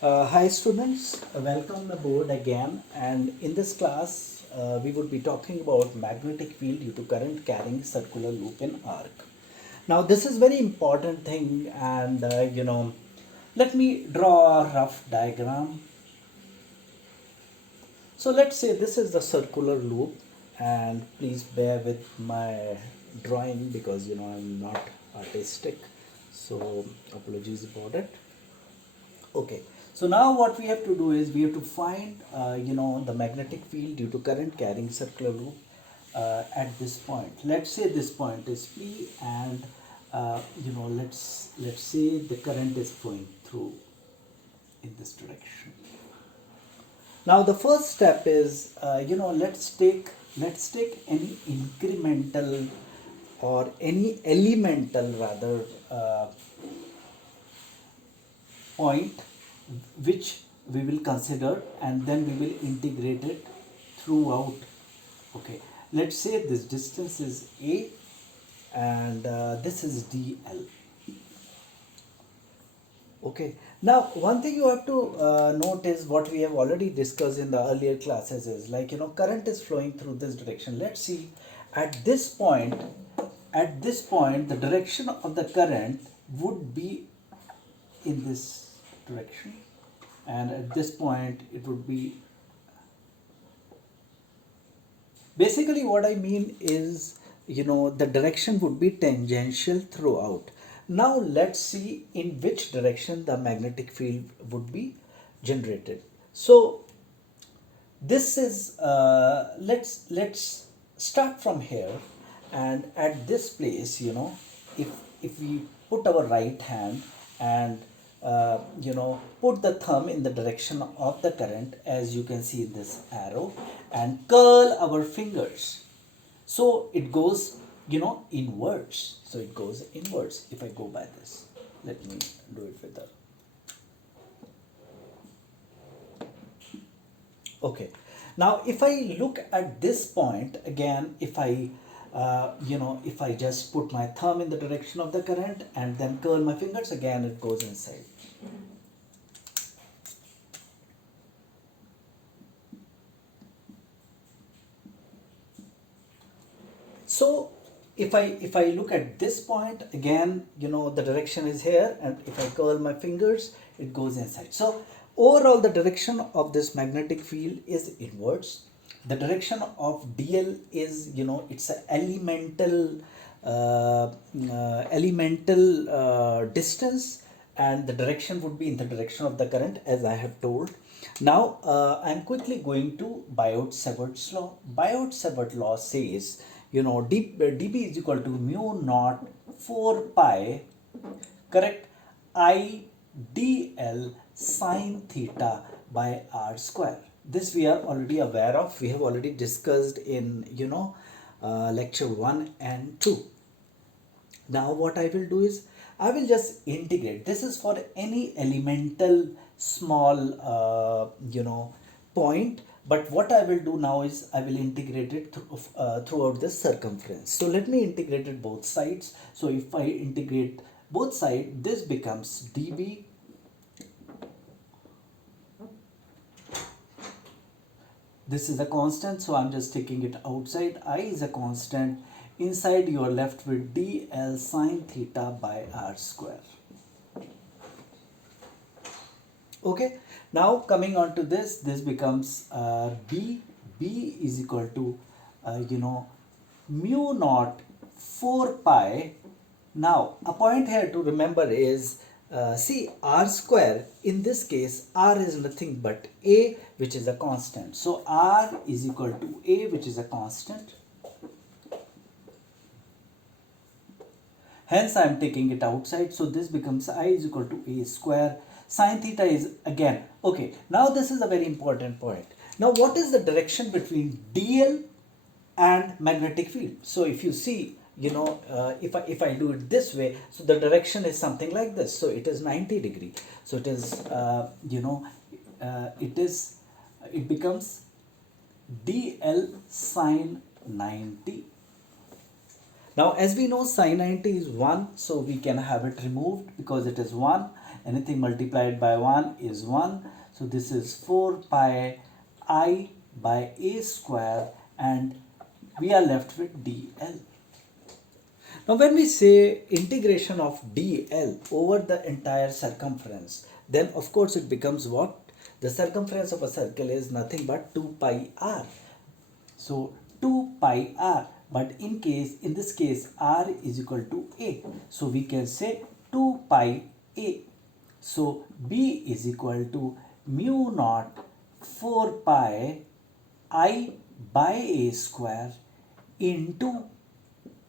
Hi students, welcome aboard again, and in this class we would be talking about magnetic field due to current carrying circular loop in arc. Now this is very important thing, and let me draw a rough diagram. So let's say this is the circular loop, and please bear with my drawing because I'm not artistic, so apologies about it. Okay, so now what we have to do is we have to find the magnetic field due to current carrying circular loop at this point. Let's say this point is P, and let's say the current is flowing through in this direction. Now the first step is let's take any incremental or any elemental rather point which we will consider, and then we will integrate it throughout. Okay, let's say this distance is a, and this is dl. Okay, now one thing you have to note is what we have already discussed in the earlier classes is current is flowing through this direction. Let's see, at this point the direction of the current would be in this direction, and at this point it would be, basically what I mean is the direction would be tangential throughout. Now let's see in which direction the magnetic field would be generated. So this is let's start from here, and at this place, if we put our right hand and put the thumb in the direction of the current, as you can see in this arrow, and curl our fingers, so it goes inwards. So it goes inwards. If I go by this, let me do it with the, okay. Now if I look at this point again, if I just put my thumb in the direction of the current and then curl my fingers, again it goes inside. So if I look at this point again, the direction is here, and if I curl my fingers, it goes inside. So overall the direction of this magnetic field is inwards. The direction of dl is, it's an elemental distance, and the direction would be in the direction of the current, as I have told. Now I'm quickly going to Biot-Savart's law. Biot-Savart law says, dB is equal to mu naught 4 pi, correct, I dl sine theta by r square. This we are already aware of. We have already discussed in lecture 1 and 2. Now what I will do is I will just integrate. This is for any elemental small point, but what I will do now is I will integrate it throughout this circumference. So let me integrate it both sides. So if I integrate both sides, this becomes dB this is a constant, so I'm just taking it outside. I is a constant. Inside you are left with dl sine theta by r square. Okay, now coming on to this becomes b is equal to mu naught 4 pi. Now a point here to remember is, see, r square, in this case r is nothing but a, which is a constant. So r is equal to a, which is a constant. Hence I am taking it outside. So this becomes I is equal to a square. Sine theta is again, okay. Now this is a very important point. Now what is the direction between dl and magnetic field? So if you see, if I do it this way, so the direction is something like this. So it is 90 degree. So it is it becomes dl sine 90. Now as we know, sine 90 is 1, so we can have it removed because it is 1, anything multiplied by 1 is 1. So this is 4 pi I by a square, and we are left with dl. Now when we say integration of dl over the entire circumference, then of course it becomes what? The circumference of a circle is nothing but 2 pi r. So 2 pi r, but in this case r is equal to a. So we can say 2 pi a. So b is equal to mu naught 4 pi I by a square into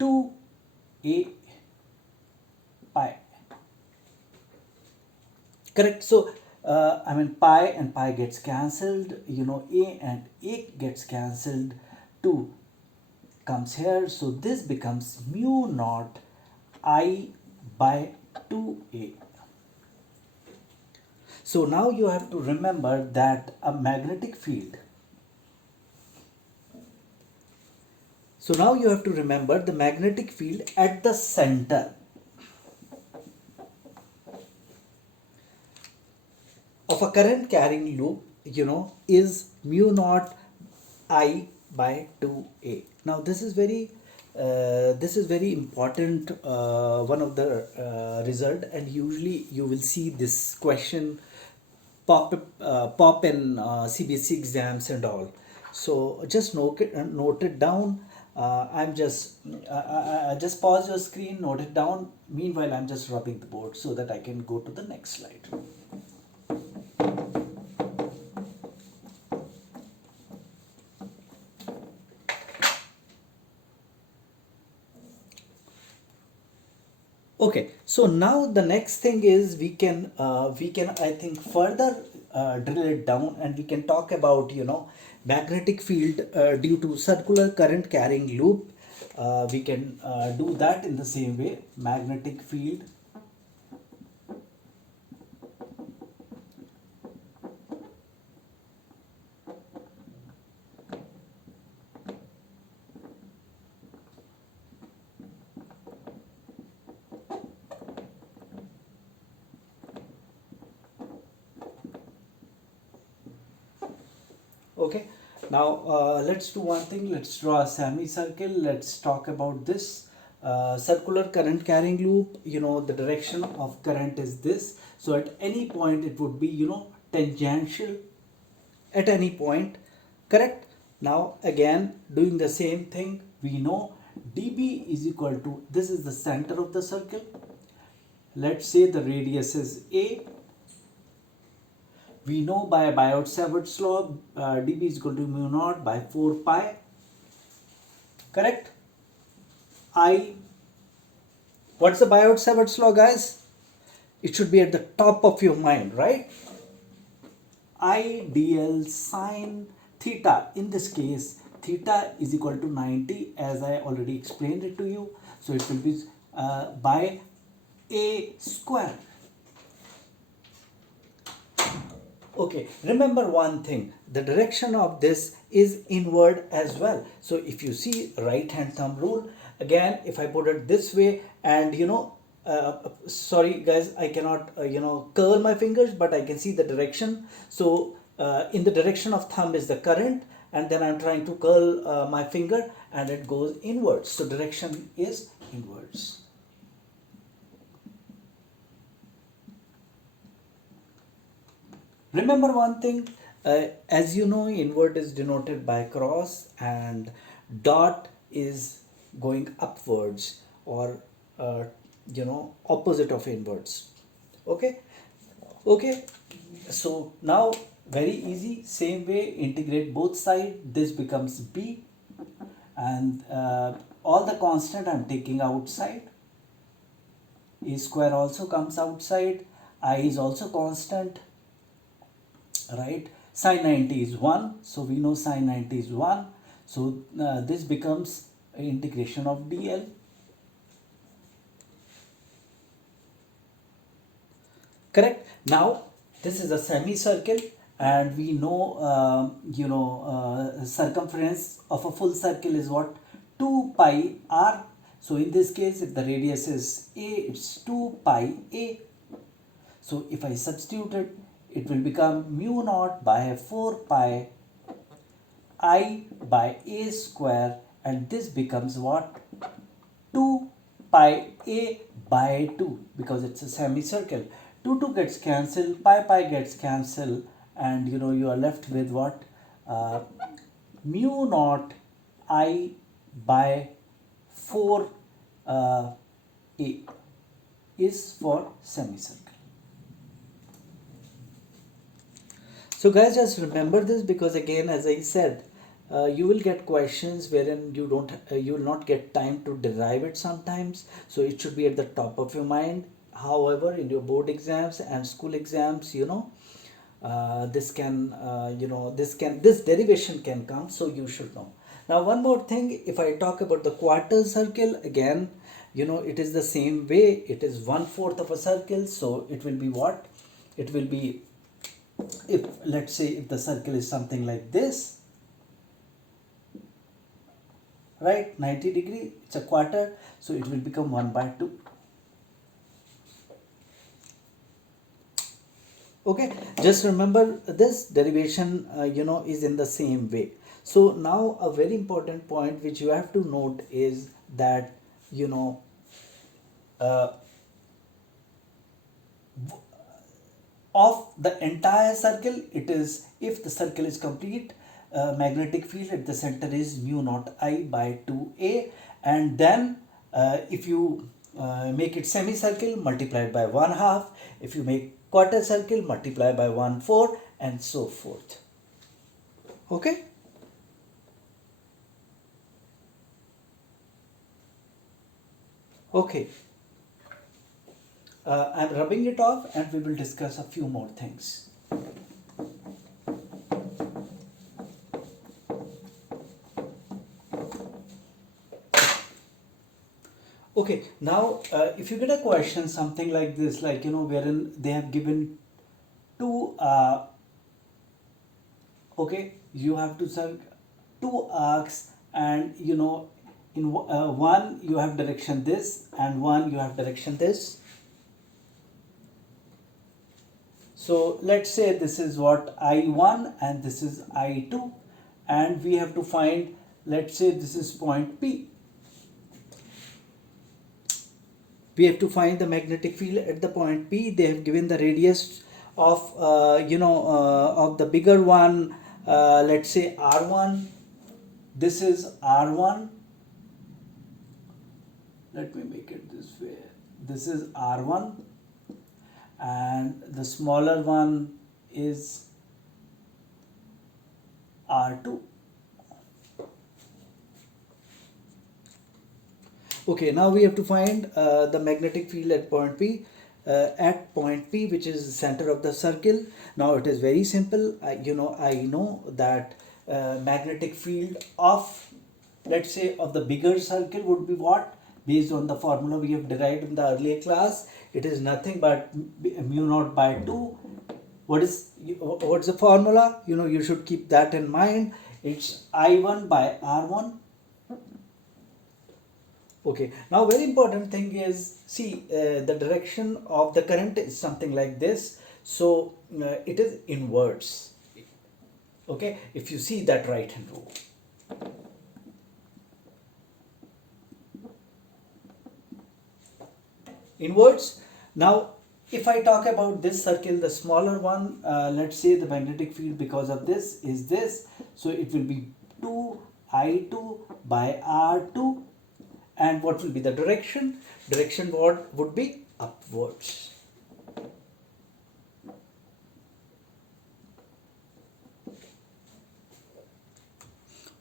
2 a pi. Correct. So I mean, pi and pi gets cancelled, a and a gets cancelled, 2 comes here, so this becomes mu naught I by 2a. So now you have to remember that a magnetic field, so now you have to remember the magnetic field at the center of a current carrying loop, is mu naught I by 2a. Now this is very important, one of the result, and usually you will see this question pop in CBSE exams and all. So just note it down. I just pause your screen, note it down. Meanwhile, I'm just rubbing the board so that I can go to the next slide. Okay, so now the next thing is we can I think further drill it down, and we can talk about magnetic field due to circular current carrying loop. We can do that in the same way. Magnetic field Okay, now let's do one thing. Let's draw a semicircle. Let's talk about this circular current carrying loop. The direction of current is this. So at any point it would be tangential at any point, correct? Now again doing the same thing, we know dB is equal to, this is the center of the circle. Let's say the radius is a. We know by Biot-Savart's law, dB is equal to mu naught by 4 pi, correct? What's the Biot-Savart's law, guys? It should be at the top of your mind, right? I dl sine theta. In this case, theta is equal to 90, as I already explained it to you. So it will be by a square. Okay, remember one thing, the direction of this is inward as well. So if you see right hand thumb rule, again, if I put it this way, and sorry guys, I cannot curl my fingers, but I can see the direction. So in the direction of thumb is the current, and then I'm trying to curl my finger, and it goes inwards. So direction is inwards. Remember one thing, as you know, inward is denoted by cross, and dot is going upwards, or opposite of inwards. Okay, so now very easy, same way, integrate both sides. This becomes b, and all the constant I'm taking outside. A square also comes outside. I is also constant, right? Sine 90 is 1, so we know sine 90 is 1. So this becomes integration of dl. Correct. Now this is a semicircle, and we know circumference of a full circle is what? 2 pi r. So in this case, if the radius is a, it's 2 pi a. So if I substitute it, it will become mu naught by 4 pi I by a square, and this becomes what? 2 pi a by 2, because it's a semicircle. 2 gets cancelled, pi gets cancelled, and you are left with what? Uh, Mu naught I by 4 a is for semicircle. So guys, just remember this, because again, as I said, you will get questions wherein you will not get time to derive it sometimes. So it should be at the top of your mind. However, in your board exams and school exams, this derivation can come. So you should know. Now, one more thing, if I talk about the quarter circle, again, it is the same way. It is 1/4 of a circle. So it will be what? It will be, if let's say if the circle is something like this, right, 90 degree, it's a quarter, so it will become 1 by 2. Okay, just remember this derivation is in the same way. So now a very important point which you have to note is that uh, of the entire circle, it is, if the circle is complete, magnetic field at the center is mu naught I by 2a, and then if you make it semicircle, multiplied by 1/2. If you make quarter circle, multiply by 1/4, and so forth. Okay. Okay. I'm rubbing it off, and we will discuss a few more things. Okay, now if you get a question something like this, like wherein they have given two, okay, you have to solve two arcs, and in one you have direction this, and one you have direction this. So let's say this is what I1 and this is I2, and we have to find, let's say this is point P. We have to find the magnetic field at the point P. They have given the radius of of the bigger one, let's say R1. This is R1. Let me make it this way. This is R1, and the smaller one is R2. Okay, now we have to find the magnetic field at point P. Which is the center of the circle. Now it is very simple. I know that magnetic field of, let's say, of the bigger circle would be what? Based on the formula we have derived in the earlier class, it is nothing but mu naught by 2. What's the formula? You should keep that in mind. It's I1 by R1. Okay, now very important thing is, see, the direction of the current is something like this. So it is inwards. Okay, if you see that right hand rule. Inwards. Now if I talk about this circle, the smaller one, let's say the magnetic field because of this is this, so it will be 2I2 by R2, and what will be the direction? Direction what would be upwards.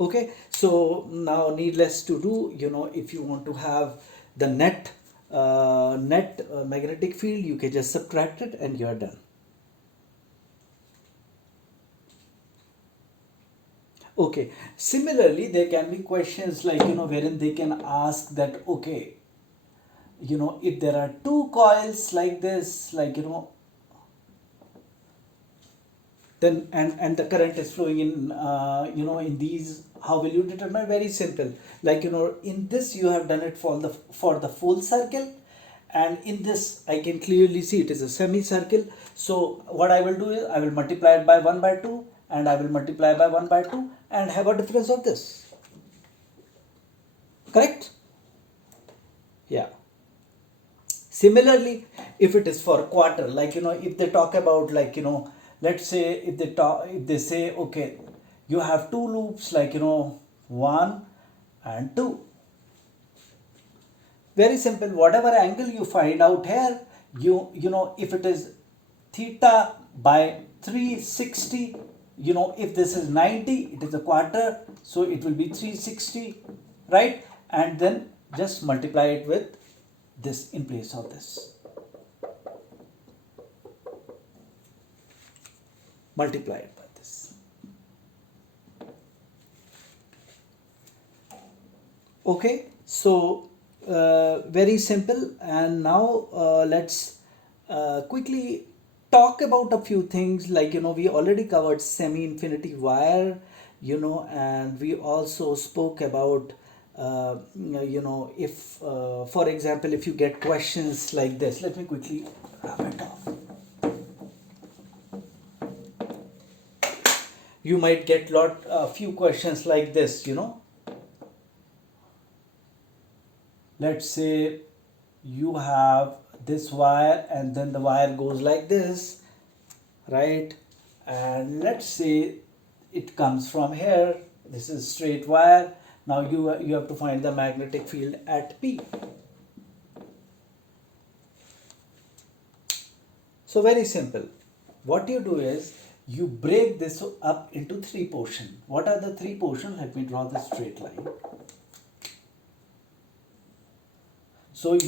Okay, so now needless to do, if you want to have the net magnetic field, you can just subtract it and you're done. Okay, similarly there can be questions like wherein they can ask that, okay, if there are two coils like this, like then and the current is flowing in in these, how will you determine? Very simple, like in this you have done it for the full circle, and in this I can clearly see it is a semicircle. So what I will do is I will multiply it by 1 by 2 and I will multiply by 1 by 2 and have a difference of this. Correct? Yeah. Similarly, if it is for quarter, like if they talk about, like let's say if they say, okay, you have two loops, like 1 and 2. Very simple. Whatever angle you find out here, if it is theta by 360, if this is 90, it is a quarter, so it will be 360, right? And then just multiply it with this in place of this. Multiply it by this. Okay, so very simple. And now let's quickly talk about a few things, like we already covered semi-infinity wire, and we also spoke about if for example, if you get questions like this, let me quickly wrap it off. You might get a few questions like this, let's say you have this wire and then the wire goes like this, right? And let's say it comes from here, this is straight wire. Now you have to find the magnetic field at P. So very simple. What you do is you break this up into three portions. What are the three portions? Let me draw the straight line. So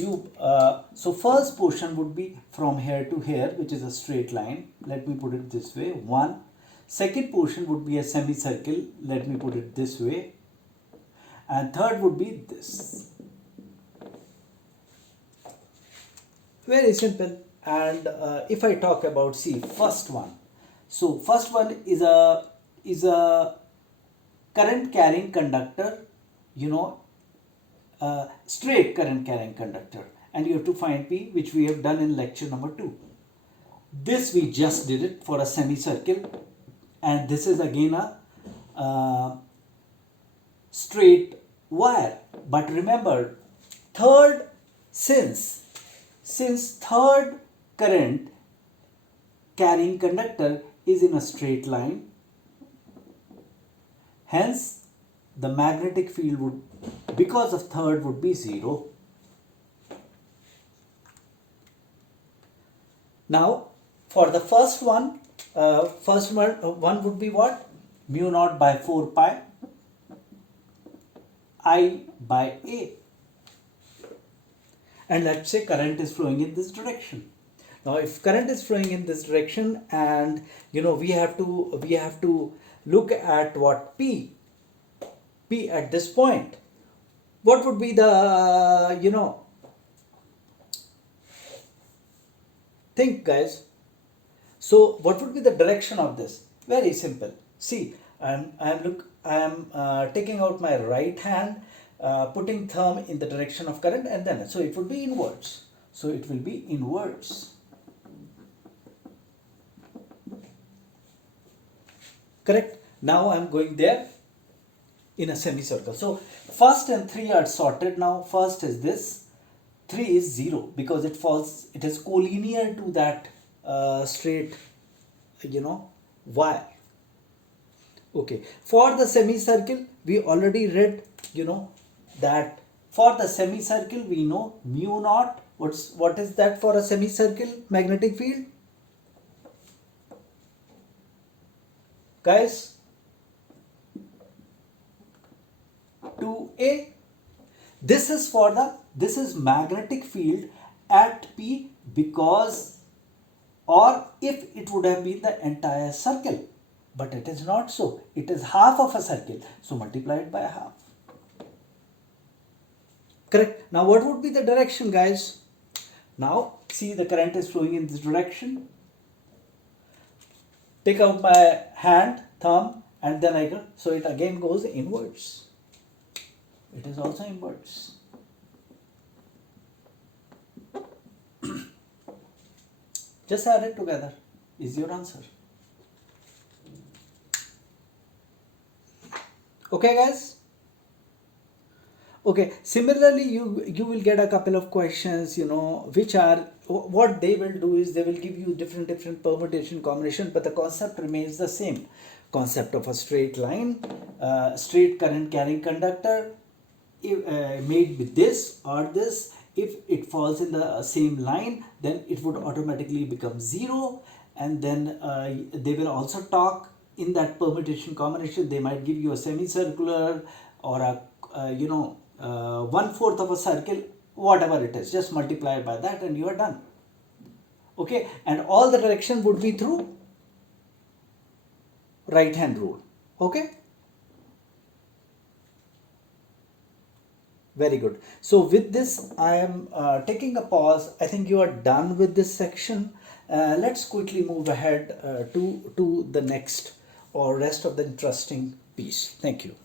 so first portion would be from here to here, which is a straight line. Let me put it this way, 1. Second portion would be a semicircle. Let me put it this way. And third would be this. Very simple. And if I talk about, see, first one. So first one is a current carrying conductor, straight current carrying conductor, and you have to find P, which we have done in lecture number 2. This we just did it for a semicircle, and this is again a straight wire. But remember, since third current carrying conductor is in a straight line, hence the magnetic field would, because of third, would be 0. Now for the first one would be what? Mu naught by 4 pi I by A. And let's say current is flowing in this direction. Now if current is flowing in this direction, and we have to look at what P at this point, what would be the think, guys. So what would be the direction of this? Very simple. See, I am taking out my right hand, putting thumb in the direction of current, and then so it would be inwards. So it will be inwards. Correct? Now I am going there in a semicircle. So first and 3 are sorted now. First is this. 3 is 0 because it is collinear to that straight wire. Okay, for the semicircle we already read that for the semicircle we know mu naught. What is that for a semicircle magnetic field, guys? 2A. This is magnetic field at P, because, or if it would have been the entire circle, but it is not so. It is half of a circle, so multiply it by half. Correct. Now what would be the direction, guys? Now see, the current is flowing in this direction. Take out my hand, thumb, and then I go, so it again goes inwards. It is also inwards. Just add it together is your answer. Okay guys? Okay, similarly you will get a couple of questions, which are, what they will do is they will give you different permutation combination, but the concept remains the same. Concept of a straight line, straight current carrying conductor, made with this or this. If it falls in the same line, then it would automatically become zero. And then they will also talk in that permutation combination. They might give you a semicircular or a 1/4 of a circle, whatever it is, just multiply by that and you are done. Okay, and all the direction would be through right hand rule. Okay, very good. So with this I am taking a pause. I think you are done with this section. Let's quickly move ahead to the next or rest of the interesting piece. Thank you.